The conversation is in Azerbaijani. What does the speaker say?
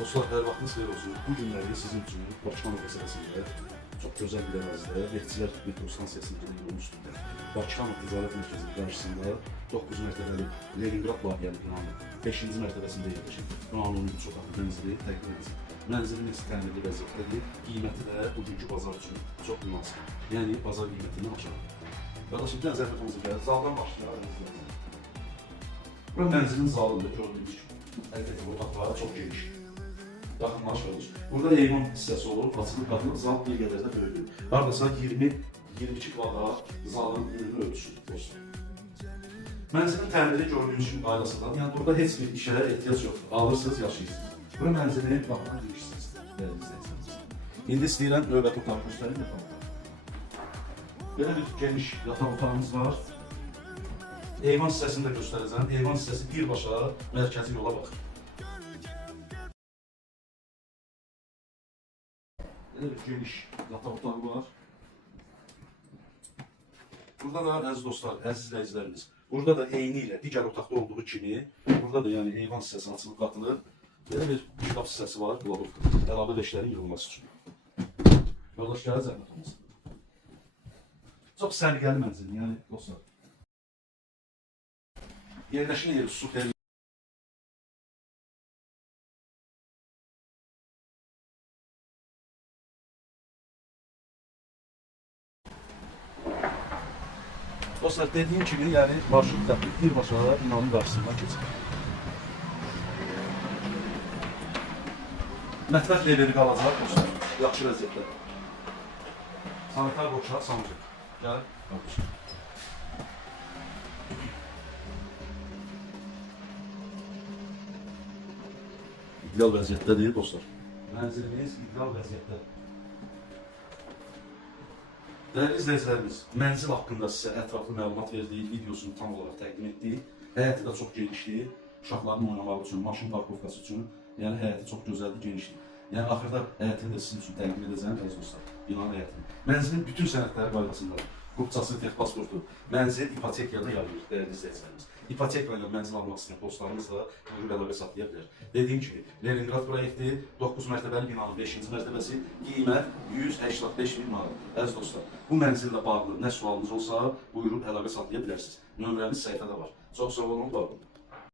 Dostlar, hər vaxtınız xeyir olsun. Bu günləri sizin üçün Bakıxanov qəsəbəsində çox gözəl bir ərazidə, Neftçilər metro stansiyasının yolun üstündə, Bakıxanov Ticarət Mərkəzinin qarşısında 9 mərtəbəli Leningrad layihəli binanın 5-ci mərtəbəsində yerləşir. Binanın çox çoxlu mənzili təqdim edilsin. Mənzilin təmirli vəziyyətdədir, qiyməti də bugünkü bazar üçün çox münasib. Yəni, bazar qiymətindən aşağı. Qardaşım, bir zəhmət olmasa gəlir, zaldan başlayalım. Bura mənzilin zalıdır, gördüyünüz kimi. Əlbəttə, bu otaqlar çox geniş. Yaxınlaşdırılır. Burada heyvan hissəsi olur, açılıb qatılır, zal bir qədər də böyüdür. Hardasa 20-22 kvadrat zalın ünlü ölçüsü olsun. Mənzilin təmiri gördüyünüz kimi qaydasından, yəni burada heç bir işə ehtiyac yoxdur. Alırsınız, yaşayırsınız. Bura mənzilini baxmadan girirsiniz. İndi istəyirəm növbəti otağı göstərim yataq. Belə bir geniş yataq otağımız var. Heyvan hissəsini də göstərəcəm. Heyvan hissəsi birbaşa mərkəzi yola baxır. Böyle bir geniş yataq otağı var. Burada da əziz dostlar, əziz izləyicilərimiz, burada da eyni ilə digər otaqda olduğu kimi, burada da yəni heyvan hissəsi açılıb qatılır. Belə bir şkaf hissəsi var, qlavur, əlavə leşlərin yığılması üçün. Yoldaş gələ zəhmət olmasın. Çox səliqəli mənzil, yəni dostlar. Yerləşin yeri su təbii. Dostlar, dediğim gibi yani marşrut təbrik birbaşa binanın qarşısından keçir. Mətbəx leveli qalacaq dostlar, yaxşı vəziyyətdə. Sanitar boşa, sanacaq. Gəl, qardaşlar. İdeal vəziyyətdədir dostlar. Mənzilimiz ideal vəziyyətdədir. Dəyərli izləyicilərimiz, mənzil haqqında sizə ətraflı məlumat verdik, videosunu tam olaraq təqdim etdik. Həyəti də çox genişdir, uşaqların oynamağı üçün, maşın parkovkası üçün, yəni həyəti çox gözəldir, genişdir. Yəni axırda həyətini də sizin üçün təqdim edəcəm, əziz dostlar, binanın həyətini. Mənzilin bütün sənədləri qaydasındadır. Qrupçası, texpasportu, mənzil ipotekayla yarayır, dəyərli izləyicilərimiz. İpoteka ilə mənzil almaq istəyən dostlarımız da buyurub əlaqə saxlaya bilər. Dediyim kimi, Leningrad proyekti 9 mərtəbəli binanın 5-ci mərtəbəsi, qiymət 185 min manat. Əziz dostlar, bu mənzillə bağlı nə sualınız olsa, buyurub əlaqə saxlaya bilərsiniz. Nömrəmiz səhifədə var. Çox sağ olun, var olun.